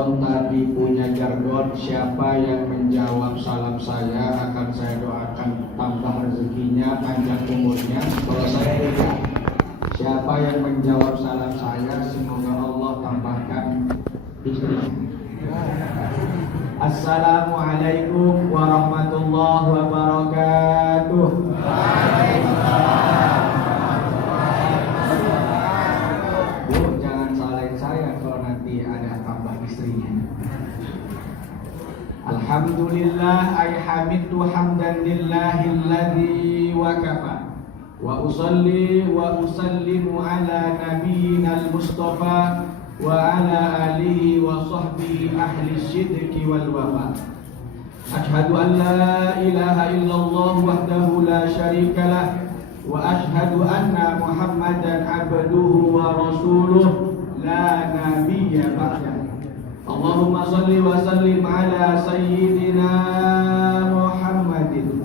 Anton tadi punya jargon, siapa yang menjawab salam saya akan saya doakan tambah rezekinya, panjang umurnya. Kalau saya tidak, siapa yang menjawab salam saya semoga Allah tambahkan istrinya. Assalamualaikum warahmatullahi wabarakatuh. Alhamdulillah ay hamidtu hamdan lillahilladzi wa kafa wa usalli wa usallimu ala nabiyyinal mustafa wa ala alihi wa sahbihi ahli sidqi wal wafa. Ashhadu an la ilaha illallah wahdahu la syarika lah wa ashhadu anna Muhammadan abduhu wa rasuluh la nabiyya ba'dah. Allahumma salli wa sallim ala sayyidina Muhammadin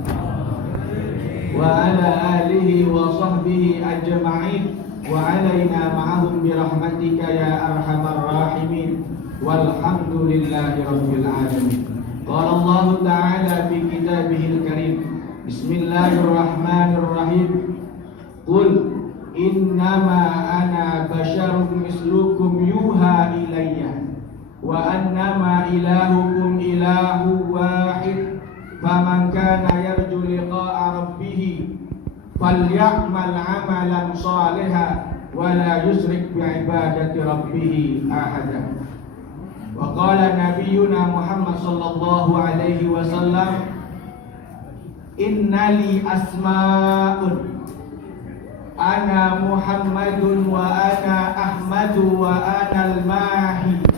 wa ala alihi wa sahbihi ajma'in wa alaina ma'ahum birahmatika ya arhamar rahimin walhamdulillahi rabbil alamin. Qala Allah ta'ala fi kitabihil karim, bismillahirrahmanirrahim, qul innama ana basyarum mislukum yuha ilayya wa annama ilahukum ilahu wahid faman kana yarju liqa'a rabbih falyamal 'amalan shalihan wa la yusyrik bi'ibadati rabbih ahada. Wa qala nabiyyuna Muhammad sallallahu alaihi wasallam, innali asma'un ana Muhammadun wa ana Ahmadu wa ana al-mahi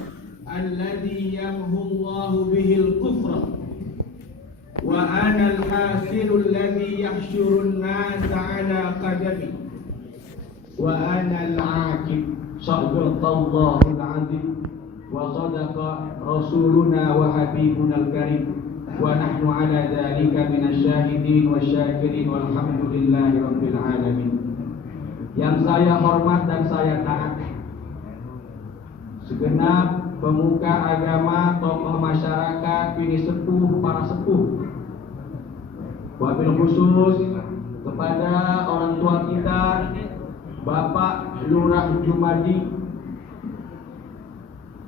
alladhi yamhu Allahu bihil kufra wa ana al-hasiru alladhi yahsyurun nasa ala qadami wa ana al-aqib. Sadaqallahu al-azim wa sadaqa rasuluna wa habibuna al-karim wa nahnu ala dhalika minasy syahidin wasyakirin walhamdulillahi rabbil alamin. Yang saya hormat dan saya taat segenap pemuka agama, tokoh masyarakat, bini sepuh, para sepuh, wabil khusus kepada orang tua kita, Bapak Lurah Jumadi,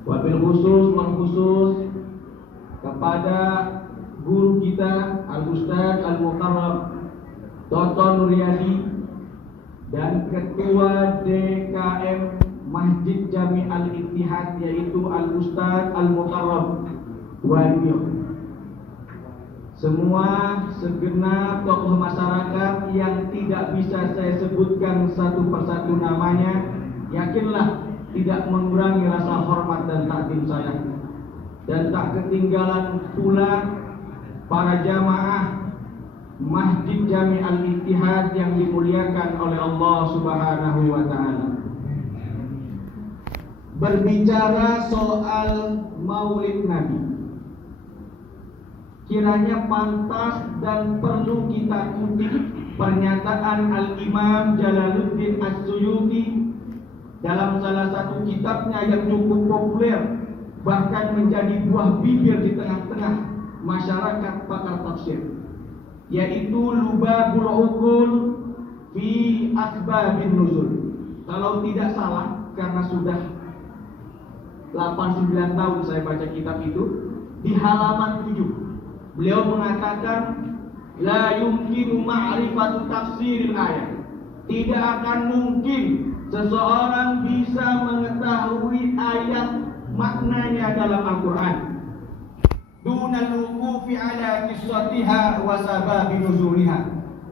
wabil khusus mengkhusus kepada guru kita Al-Ustaz Al-Mukarram Dr. Nuryadi dan Ketua DKM Masjid Jami Al-Ittihad yaitu Al-Ustaz Al-Mukarram Wadio. Semua segenap tokoh masyarakat yang tidak bisa saya sebutkan satu persatu namanya, yakinlah tidak mengurangi rasa hormat dan takdim saya. Dan tak ketinggalan pula para jamaah Masjid Jami Al-Ittihad yang dimuliakan oleh Allah Subhanahu wa ta'ala. Berbicara soal Maulid Nabi, kiranya pantas dan perlu kita kutip pernyataan Al-Imam Jalaluddin As-Suyuti dalam salah satu kitabnya yang cukup populer, bahkan menjadi buah bibir di tengah-tengah masyarakat pakar tafsir, yaitu Lubabul Uqul fi Asbabin Nuzul. Kalau tidak salah, karena sudah 8-9 tahun saya baca kitab itu, di halaman 7 beliau mengatakan la yumkinu ma'rifatu tafsiril ayat. Tidak akan mungkin seseorang bisa mengetahui ayat maknanya dalam Al-Quran dunal wuqufi ala qissatiha wa sababi nuzuliha,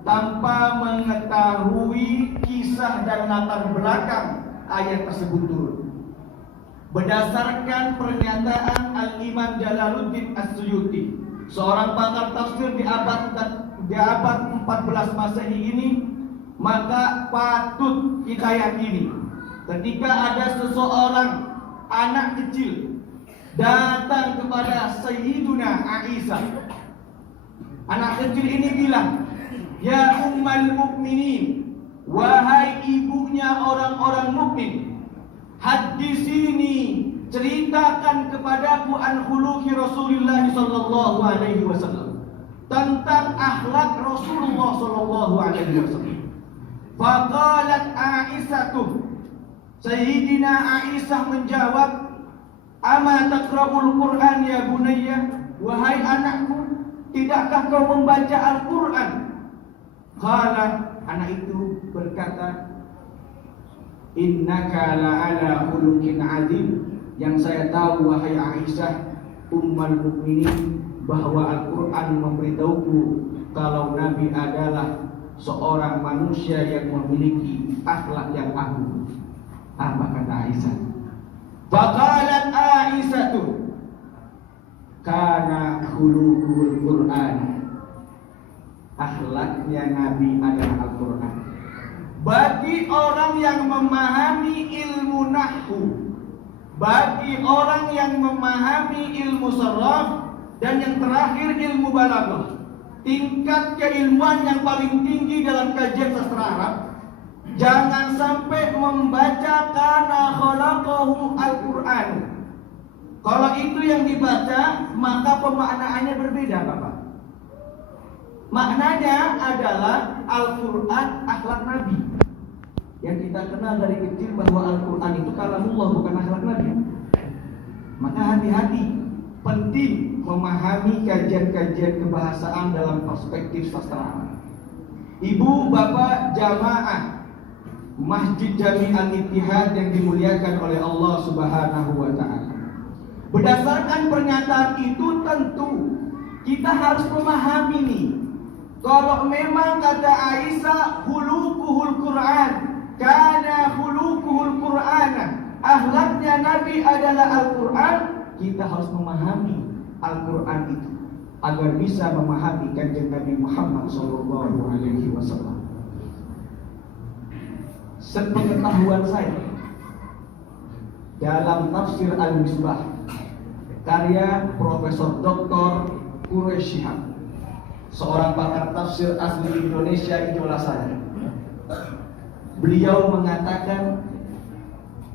tanpa mengetahui kisah dan latar belakang ayat tersebut turun. Berdasarkan pernyataan Al-Imam Jalaluddin As-Suyuti, seorang pakar tafsir di abad 14 Masehi ini, maka patut kita yakini ketika ada seseorang anak kecil datang kepada Sayyiduna Aisyah, anak kecil ini bilang, ya ummal mukminin, wahai ibunya orang-orang mukmin, hadisini ceritakan kepadaku an khuluqi Rasulullah sallallahu alaihi wasallam, tentang akhlak Rasulullah sallallahu alaihi wasallam. Faqalat Aisyah, Sayyidina Aisyah menjawab, ama taqra'ul Qur'an ya bunayya, wahai anakku, tidakkah kau membaca Al-Qur'an? Qala, anak itu berkata, innaka la'ala khuluqin 'adzim. Yang saya tahu wahai Aisyah ummul mukminin, bahwa Al-Qur'an memberitahuku kalau Nabi adalah seorang manusia yang memiliki akhlak yang agung. Apa kata Aisyah? Faqalat Aisyah, kana khuluqul Qur'an. Akhlaknya Nabi adalah Al-Qur'an. Bagi orang yang memahami ilmu nahwu, bagi orang yang memahami ilmu saraf, dan yang terakhir ilmu balaghah, tingkat keilmuan yang paling tinggi dalam kajian sastra Arab, jangan sampai membaca kana khalaqahu Al-Qur'an. Kalau itu yang dibaca, maka pemaknaannya berbeda, Bapak. Maknanya adalah Al-Qur'an akhlak Nabi. Yang kita kenal dari kecil bahwa Al-Qur'an itu kalamullah, bukan akhlak Nabi. Maka hati-hati, penting memahami kajian-kajian kebahasaan dalam perspektif sastra. Ibu, bapak, jamaah Masjid Jami' Al-Ittihad yang dimuliakan oleh Allah Subhanahu wa ta'ala, berdasarkan pernyataan itu tentu kita harus memahami nih, kalau memang kata Aisyah khuluquhul Qur'an, kana khuluquhul Qur'ana, akhlaknya Nabi adalah Al-Qur'an, kita harus memahami Al-Qur'an itu agar bisa memahami kanjeng Nabi Muhammad sallallahu alaihi wasallam. Sepengetahuan saya, dalam tafsir Al-Misbah karya Profesor Dr. Quraish Shihab, seorang pakar tafsir asli Indonesia, idola saya, beliau mengatakan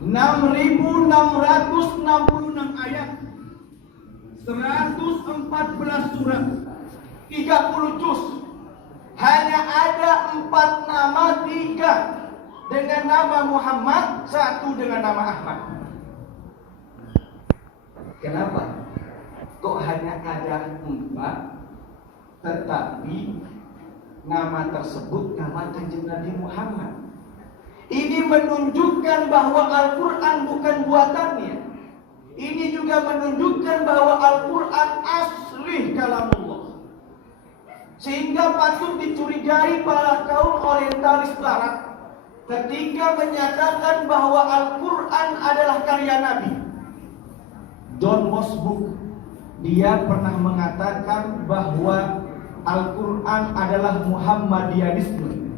6.666 ayat, 114 surat, 30 juz, hanya ada 4 nama, 3 dengan nama Muhammad, 1 dengan nama Ahmad. Kenapa? Kok hanya ada 4, tetapi nama tersebut nama kanjeng Nabi Muhammad? Ini menunjukkan bahwa Al-Quran bukan buatannya. Ini juga menunjukkan bahwa Al-Quran asli kalamullah. Sehingga patut dicurigai para kaum orientalis barat ketika menyatakan bahwa Al-Quran adalah karya Nabi. John Mosbuk, dia pernah mengatakan bahwa Al-Quran adalah Muhammadianisme,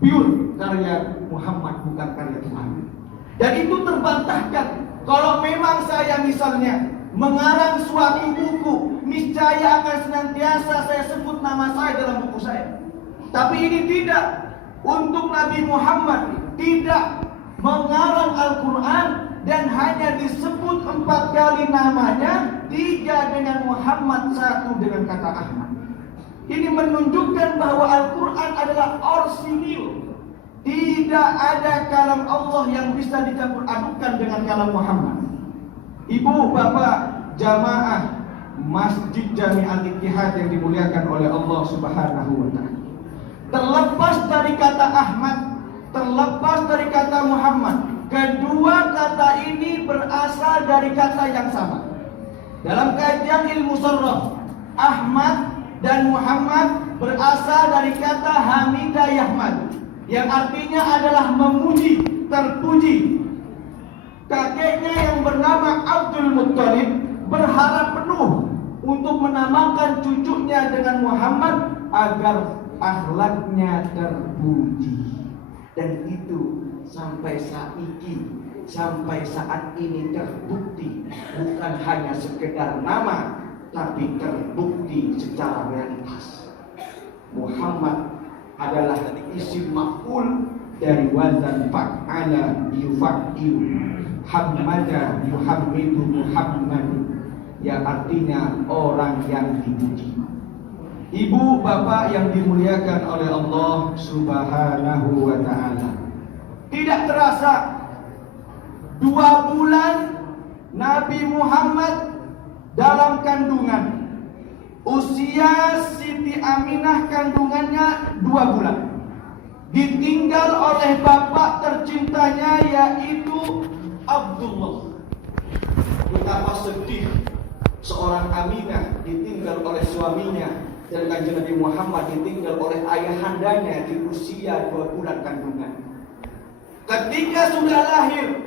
pure karya Muhammad, bukan karya Tuhan. Dan itu terbantahkan. Kalau memang saya misalnya mengarang suatu buku, niscaya akan senantiasa saya sebut nama saya dalam buku saya. Tapi ini tidak. Untuk Nabi Muhammad tidak mengarang Al-Quran dan hanya disebut 4 kali namanya, 3 dengan Muhammad, 1 dengan kata Ahmad. Ini menunjukkan bahwa Al-Quran adalah orsinil. Tidak ada kalam Allah yang bisa dicampur adukan dengan kalam Muhammad. Ibu, bapak, jamaah Masjid Jami' Al-Ittihad yang dimuliakan oleh Allah Subhanahu wa ta'ala, terlepas dari kata Ahmad, terlepas dari kata Muhammad, kedua kata ini berasal dari kata yang sama. Dalam kajian ilmu sarraf, Ahmad dan Muhammad berasal dari kata Hamidah Yahmad, yang artinya adalah memuji, terpuji. Kakeknya yang bernama Abdul Muttalib berharap penuh untuk menamakan cucunya dengan Muhammad agar akhlaknya terpuji. Dan itu sampai saat ini terbukti, bukan hanya sekedar nama, tapi terbukti secara realitas. Muhammad adalah isim maf'ul dari wazan fa'ala yufa'il, hamada yuhammidu muhammadu, yang artinya orang yang dipuji. Ibu bapak yang dimuliakan oleh Allah Subhanahu wa ta'ala, tidak terasa 2 bulan Nabi Muhammad dalam kandungan. Usia Siti Aminah kandungannya 2 bulan. Ditinggal oleh bapak tercintanya yaitu Abdullah. Betapa sedih seorang Aminah ditinggal oleh suaminya, dan Kanjeng Nabi Muhammad ditinggal oleh ayahandanya di usia 2 bulan kandungan. Ketika sudah lahir,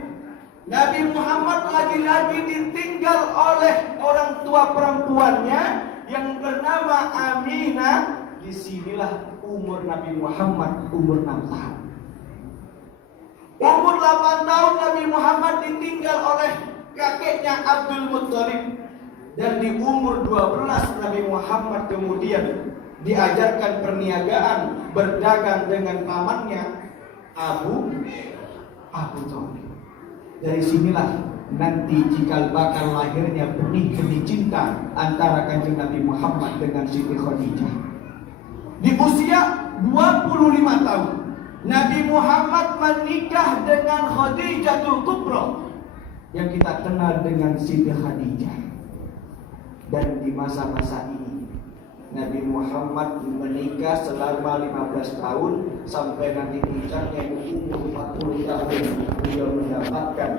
Nabi Muhammad lagi-lagi ditinggal oleh orang tua perempuannya yang bernama Aminah. Disinilah umur Nabi Muhammad umur 6 tahun. Umur 8 tahun Nabi Muhammad ditinggal oleh kakeknya Abdul Muttalib. Dan di umur 12 Nabi Muhammad kemudian diajarkan perniagaan, berdagang dengan pamannya Abu Thalib. Dari sinilah nanti cikal bakal lahirnya benih-benih cinta antara Kanjeng Nabi Muhammad dengan Siti Khadijah. Di usia 25 tahun Nabi Muhammad menikah dengan Khadijatul Kubra yang kita kenal dengan Siti Khadijah. Dan di masa-masa ini Nabi Muhammad menikah selama 15 tahun sampai nanti puncaknya umur 40 tahun beliau mendapatkan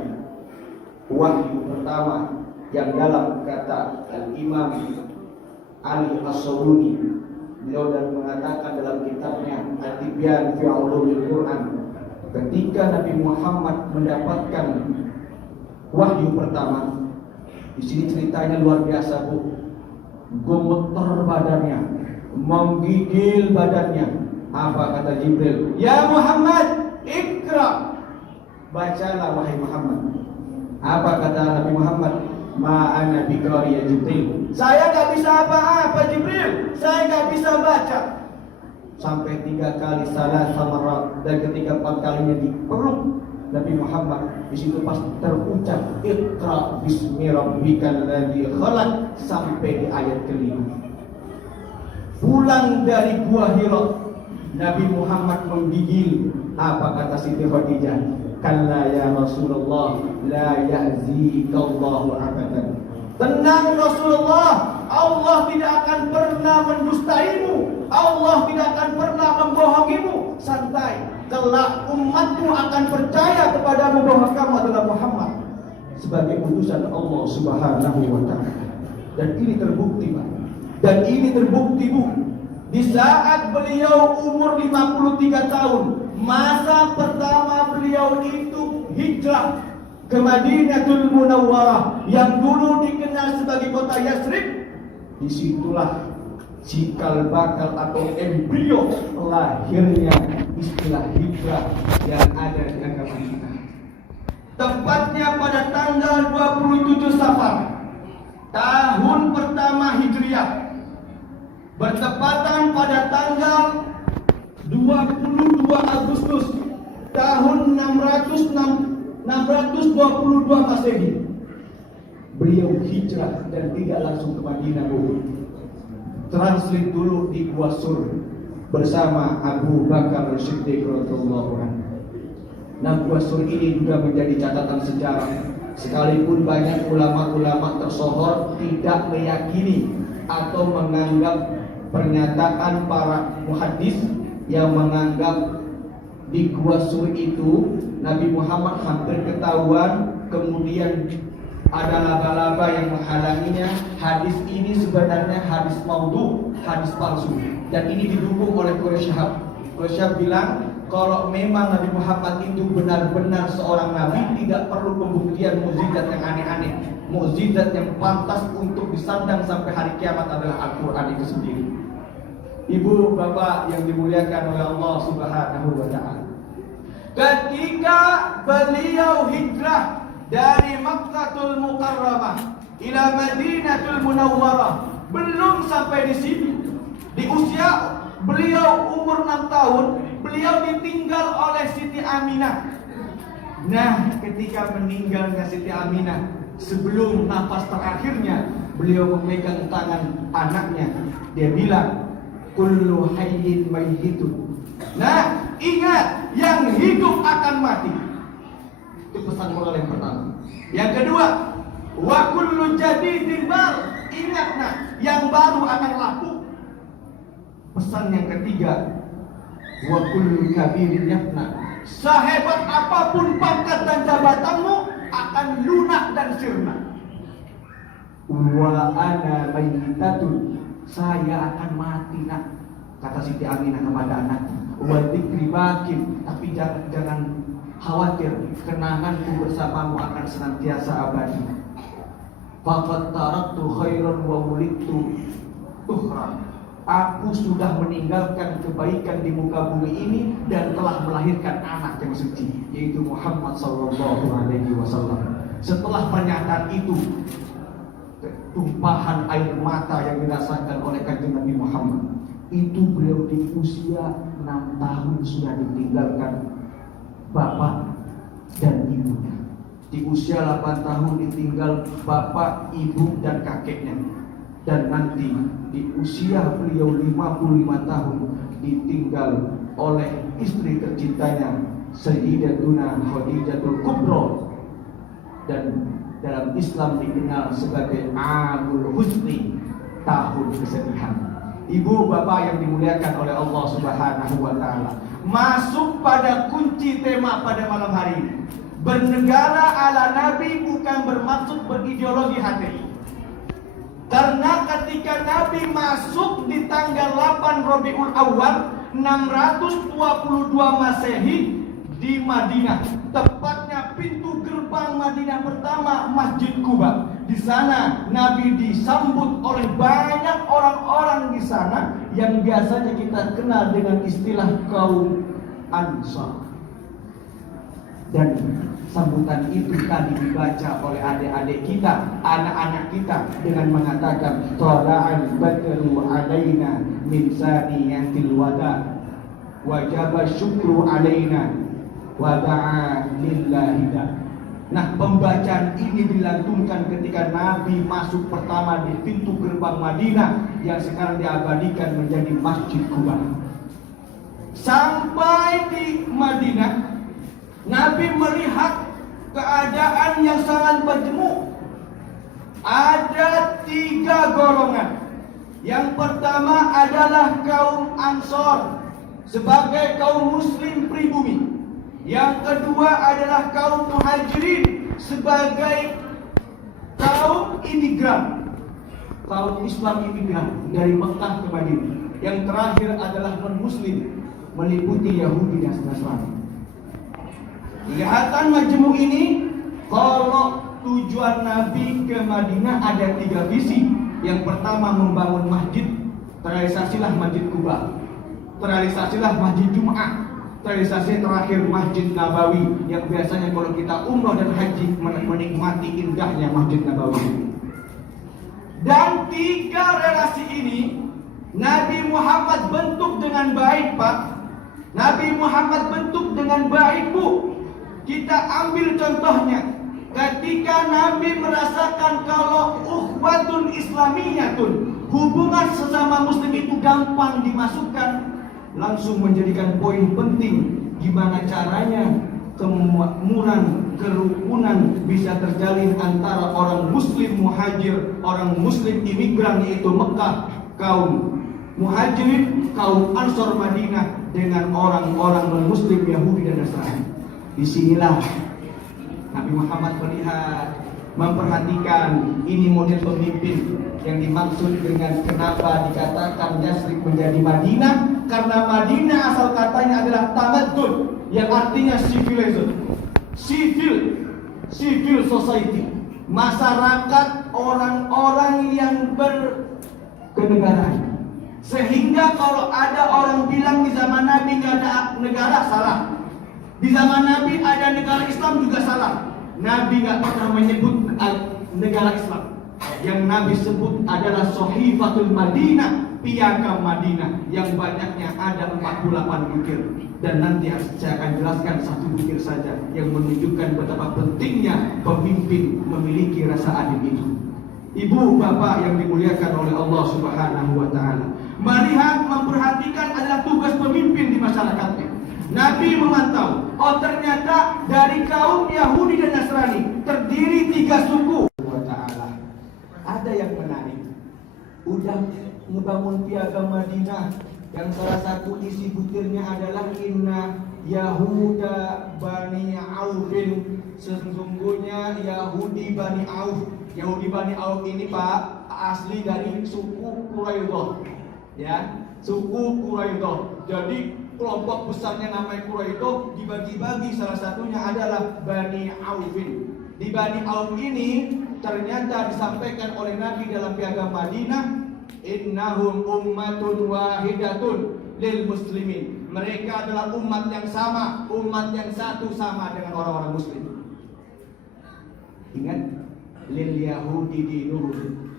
wahyu pertama yang dalam kata Al-Imam Ali As-Sawuni, beliau dan mengatakan dalam kitabnya At-Tibyan fi Ulumil Quran, ketika Nabi Muhammad mendapatkan wahyu pertama. Di sini ceritanya luar biasa, Bu. Gemeter badannya, menggigil badannya. Apa kata Jibril? Ya Muhammad, ikra. Bacalah wahai Muhammad. Apa kata Nabi Muhammad? Ma'ana biqari ya Jibril. Saya gak bisa apa-apa Jibril. Saya gak bisa baca. Sampai 3 kali salah samarat, dan ketika 4 kalinya dipeluk Nabi Muhammad, di situ pas terucap Iqra bismi rabbikal ladzi khalaq sampai di ayat kelima. Pulang dari Gua Hira, Nabi Muhammad menggigil. Apa kata Siti Khadijah? Kalla ya Rasulullah, la ya'zikallahu abadan. Tenang Rasulullah, Allah tidak akan pernah mendustaimu, Allah tidak akan pernah membohongimu. Santai, kelak umatmu akan percaya kepadamu bahwa kamu adalah Muhammad sebagai utusan Allah Subhanahu wa ta'ala. Dan ini terbukti, Pak. Dan ini terbukti, Bu. Di saat beliau umur 53 tahun, masa pertama beliau itu hijrah ke Madinatul Munawwarah yang dulu dikenal sebagai kota Yathrib. Disitulah cikal bakal atau embrio lahirnya istilah hijrah yang ada di agama kita. Tepatnya pada tanggal 27 Safar tahun pertama Hijriah, bertepatan pada tanggal 22 Agustus tahun 622 Masehi. Beliau hijrah dan tidak langsung ke Madinah, Bu. Transit dulu di Gua Sur bersama Abu Bakar Siddiq radhiyallahu anhu. Nah, Gua Sur ini juga menjadi catatan sejarah. Sekalipun banyak ulama-ulama tersohor tidak meyakini atau menganggap pernyataan para muhaddis yang menganggap di Gua Sur itu Nabi Muhammad hampir ketahuan, kemudian ada laba-laba yang menghalanginya. Hadis ini sebenarnya hadis maudhu, hadis palsu, dan ini didukung oleh Quraisy. Quraisy bilang kalau memang Nabi Muhammad itu benar-benar seorang nabi, tidak perlu pembuktian mukjizat yang aneh-aneh. Mukjizat yang pantas untuk disandang sampai hari kiamat adalah Al-Quran itu sendiri. Ibu bapak yang dimuliakan oleh Allah Subhanahu wa ta'ala, ketika beliau hijrah dari Makkahul Mukarramah ila Madinatul Munawwarah, belum sampai di sini. Di usia beliau umur 6 tahun, beliau ditinggal oleh Siti Aminah. Nah, ketika meninggalnya Siti Aminah, sebelum nafas terakhirnya, beliau memegang tangan anaknya. Dia bilang, kullu hayyin mayyitun. Nah, ingat, yang hidup akan mati. Itu pesan moral yang pertama. Yang kedua, wa kullu jadidin bar. Ingat, nah, yang baru akan lapuk. Pesan yang ketiga, wa kullu kabirin yafna. Sehebat apapun pangkat dan jabatanmu akan lunak dan sirna. Wa ana mayyitatun. Saya akan mati, nak, kata Siti Aminah kepada anaknya. Wa dzikri bakin. Tapi jangan khawatir, kenanganku bersamamu akan senantiasa abadi. Faqad taraktu khairan wa wulidtu tuhra. Aku sudah meninggalkan kebaikan di muka bumi ini dan telah melahirkan anak yang suci, yaitu Muhammad sallallahu alaihi wasallam. Setelah pernyataan itu, tumpahan air mata yang dirasakan oleh kanjeng Nabi Muhammad. Itu beliau di usia 6 tahun sudah ditinggalkan bapak dan ibunya. Di usia 8 tahun ditinggal bapak, ibu, dan kakeknya. Dan nanti di usia beliau 55 tahun ditinggal oleh istri tercintanya, Sayyidatuna Khadijatul Kubra. Dan dalam Islam dikenal sebagai Amul Husni, tahun kesedihan. Ibu bapak yang dimuliakan oleh Allah Subhanahu wa taala, masuk pada kunci tema pada malam hari ini. Bernegara ala Nabi bukan bermaksud berideologi HTI. Karena ketika Nabi masuk di tanggal 8 Rabiul Awal 622 Masehi di Madinah, tepatnya pintu gerbang Madinah pertama, Masjid Quba. Di sana Nabi disambut oleh banyak orang-orang di sana yang biasanya kita kenal dengan istilah kaum Ansar. Dan sambutan itu tadi dibaca oleh adik-adik kita, anak-anak kita dengan mengatakan tala'al badru alaina min saniyatil wada wajaba syukru alaina wa da'a lillahi. Nah, pembacaan ini dilantunkan ketika Nabi masuk pertama di pintu gerbang Madinah yang sekarang diabadikan menjadi Masjid Quba. Sampai di Madinah, Nabi melihat keadaan yang sangat majemuk. Ada 3 golongan. Yang pertama adalah kaum Ansor sebagai kaum muslim pribumi. Yang kedua adalah kaum Muhajirin sebagai kaum imigran, kaum Islam imigran dari Mekah ke Madinah. Yang terakhir adalah non-muslim, meliputi Yahudi dan Nasrani. Kelihatan majemuk ini. Kalau tujuan Nabi ke Madinah ada 3 visi. Yang pertama membangun masjid, terrealisasilah Masjid Quba, terrealisasilah Masjid Jum'ah, terrealisasi terakhir Masjid Nabawi yang biasanya kalau kita umroh dan haji menikmati indahnya Masjid Nabawi. Dan 3 relasi ini Nabi Muhammad bentuk dengan baik, Pak. Nabi Muhammad bentuk dengan baik, Bu. Kita ambil contohnya. Ketika Nabi merasakan kalau ukhwatun islamiyatun, hubungan sesama muslim itu gampang dimasukkan, langsung menjadikan poin penting gimana caranya kemakmuran, kerukunan bisa terjalin antara orang muslim muhajir, orang muslim imigran yaitu Mekah, kaum Muhajirin, kaum Ansor Madinah dengan orang-orang non-muslim Yahudi dan Nasrani. Disinilah Nabi Muhammad melihat, memperhatikan ini model pemimpin yang dimaksud dengan kenapa dikatakan Yasrib menjadi Madinah. Karena Madinah asal katanya adalah tamaddun, yang artinya civilization, civil society, masyarakat orang-orang yang berkenegaraan. Sehingga kalau ada orang bilang di zaman Nabi nggak ada negara, salah. Di zaman Nabi ada negara Islam juga salah. Nabi nggak pernah menyebut negara Islam. Yang Nabi sebut adalah Sahifatul Madinah, piagam Madinah yang banyaknya ada 48 butir. Dan nanti saya akan jelaskan satu butir saja yang menunjukkan betapa pentingnya pemimpin memiliki rasa adil itu. Ibu bapak yang dimuliakan oleh Allah Subhanahu wa taala, melihat memperhatikan adalah tugas pemimpin di masyarakatnya. Nabi memantau, oh ternyata dari kaum Yahudi dan Nasrani terdiri 3 suku. Wa taala. Ada yang menarik. Udah ngebangun piagam Madinah yang salah satu isi butirnya adalah inna Yahuda Bani Aufin, sesungguhnya Yahudi Bani Auf. Yahudi Bani Auf ini Pak asli dari suku Quraidah, ya, suku Quraidah. Jadi kelompok besarnya namanya Quraidah dibagi-bagi, salah satunya adalah Bani Aufin. Di Bani Auf ini ternyata disampaikan oleh Nabi dalam piagam Madinah, innahum ummatun wahidatun lil muslimin. Mereka adalah umat yang sama, umat yang satu sama dengan orang-orang muslim. Ingat, lil yahudi dinuhum.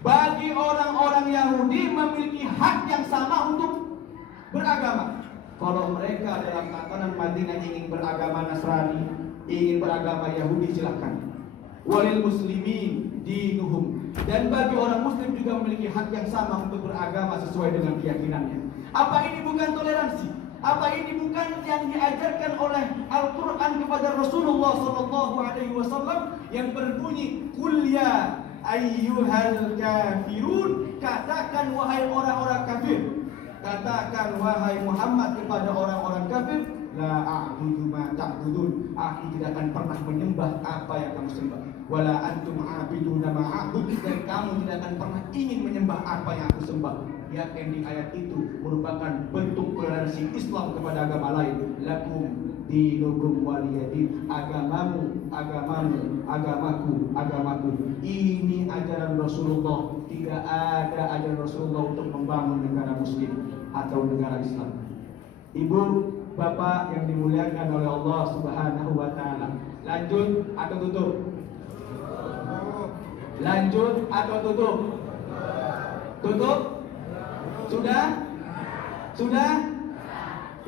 Bagi orang-orang Yahudi memiliki hak yang sama untuk beragama. Kalau mereka dalam tatanan Madinah ingin beragama Nasrani, ingin beragama Yahudi, silakan. Walil muslimin dinuhum. Dan bagi orang muslim juga memiliki hak yang sama untuk beragama sesuai dengan keyakinannya. Apa ini bukan toleransi? Apa ini bukan yang diajarkan oleh Al-Quran kepada Rasulullah SAW yang berbunyi, Qul ya ayyuhal kafirun, katakan wahai orang-orang kafir, katakan wahai Muhammad kepada orang-orang kafir, la a'budu ma ta'budun, aku tidak akan pernah menyembah apa yang kamu sembah, wala antum a'biduna ma a'bud, dan kamu tidak akan pernah ingin menyembah apa yang aku sembah. Yakin di ayat itu merupakan bentuk toleransi Islam kepada agama lain. Lakum dinukum waliyadin, agamamu agamamu, agamaku agamaku. Ini ajaran Rasulullah. Tidak ada ajaran Rasulullah untuk membangun negara muslim atau negara Islam. Ibu bapak yang dimuliakan oleh Allah Subhanahu wa taala, lanjut atau tutup? Lanjut atau tutup? Tutup? Sudah? Sudah?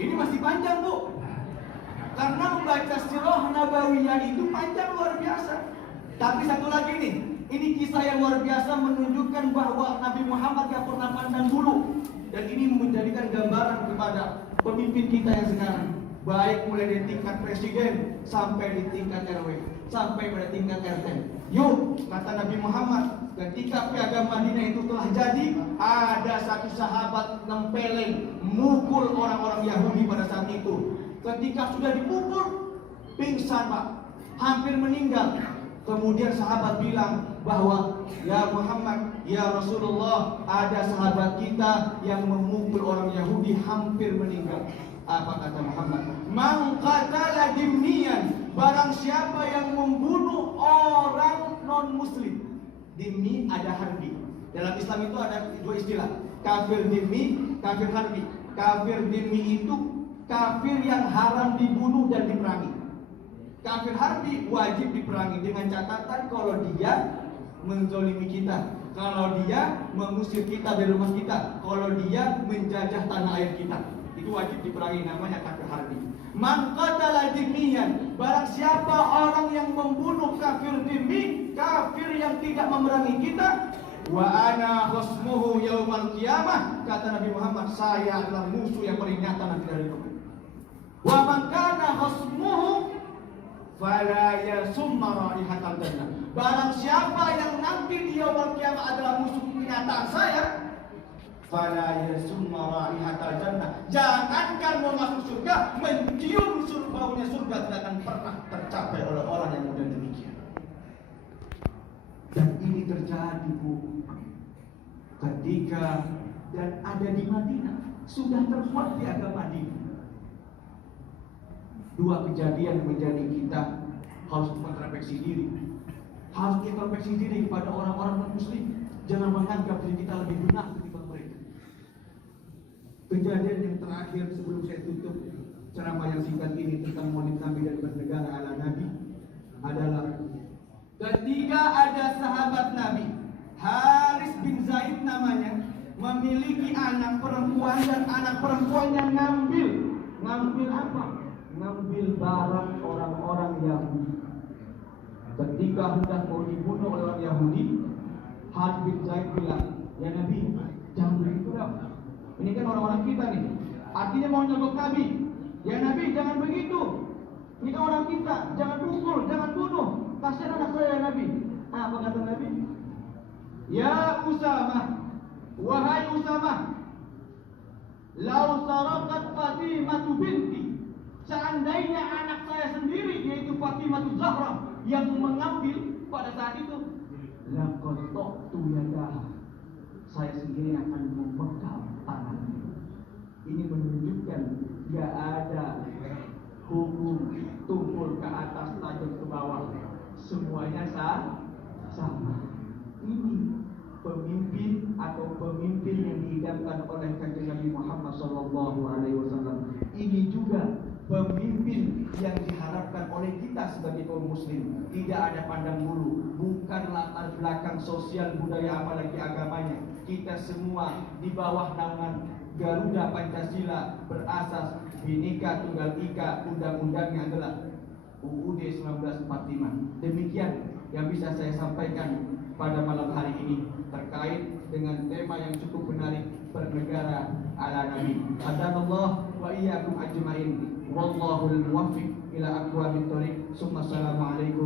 Ini masih panjang, Bu. Karena membaca sirah nabawiyah itu panjang luar biasa. Tapi satu lagi nih, ini kisah yang luar biasa menunjukkan bahwa Nabi Muhammad yang pernah pandang bulu. Dan ini menjadikan gambaran kepada pemimpin kita yang sekarang. Baik mulai dari tingkat presiden sampai di tingkat RW, sampai pada tingkat RT. Yuk, kata Nabi Muhammad, ketika piagam Madinah itu telah jadi, ada satu sahabat nempeleng mukul orang-orang Yahudi pada saat itu. Ketika sudah dipukul, pingsan Pak, hampir meninggal. Kemudian sahabat bilang bahwa, ya Muhammad, ya Rasulullah, ada sahabat kita yang memukul orang Yahudi hampir meninggal. Apa kata Muhammad? Man qatala dimniyan, barang siapa yang membunuh orang non muslim. Dimni ada harbi. Dalam Islam itu ada dua istilah, kafir dimni, kafir harbi. Kafir dimni itu kafir yang haram dibunuh dan diperangi. Kafir harbi wajib diperangi dengan catatan kalau dia menzolimi kita, kalau dia mengusir kita dari rumah kita, kalau dia menjajah tanah air kita, itu wajib diperangi, namanya kafir harbi. Man qatala dhimmiyan, barang siapa orang yang membunuh kafir dhimmi, kafir yang tidak memerangi kita, wa ana khasmuhu yaumal qiyamah, kata Nabi Muhammad, saya adalah musuh yang paling nyata nanti dari kamu. Wa man kana khasmuhu fala yasumma raihatal jannah, barang siapa yang nanti di yaumul qiyamah adalah musuh kenyataan saya, fala yasumma raihatal jannah, jangankan mau masuk surga, mencium baunya surga tidak akan pernah tercapai oleh orang yang model demikian. Dan ini terjadi, Bu, ketika dan ada di Madinah, sudah terbuat di agama Madinah. Dua kejadian menjadi kita harus introspeksi diri. Harus introspeksi diri kepada orang-orang non-muslim. Jangan menganggap diri kita lebih benar ketimbang mereka. Kejadian yang terakhir sebelum saya tutup ceramah yang singkat ini tentang maulid Nabi dan bernegara ala Nabi adalah ketika ada sahabat Nabi, Haris bin Zaid namanya, memiliki anak perempuan dan anak perempuannya ngambil apa? Ngambil barang orang-orang Yahudi. Ketika hendak mau dibunuh oleh orang Yahudi, Khalid bin Zaid bilang, ya Nabi, jangan begitu dong. Ini kan orang-orang kita nih. Artinya mau nyogok Nabi. Ya Nabi, jangan begitu. Ini kan orang kita, jangan pukul, jangan bunuh. Kasihan anak saya ya Nabi. Apa kata Nabi? Ya Usamah, wahai Usamah, lau sarakat Fatimah binti, seandainya anak saya sendiri yaitu Fatimah Zahra yang mengambil pada saat itu, laqattu yadaha, saya sendiri akan memegang tangannya. Ini menunjukkan tidak ada hukum tumpul ke atas tajam ke bawah, semuanya sama. Ini pemimpin atau pemimpin yang diidamkan oleh kanjeng Nabi Muhammad SAW. Ini juga pemimpin yang diharapkan oleh kita sebagai kaum muslim. Tidak ada pandang bulu, bukan latar belakang sosial budaya apalagi agamanya. Kita semua di bawah naungan Garuda Pancasila berasas Bhinneka Tunggal Ika, undang-undangnya adalah UUD 1945. Demikian yang bisa saya sampaikan pada malam hari ini terkait dengan tema yang cukup menarik, bernegara ala Nabi. Hadanallah wa iyyakum ajmain. Wallahul muwaffiq ila aqwamit thoriq. Assalamualaikum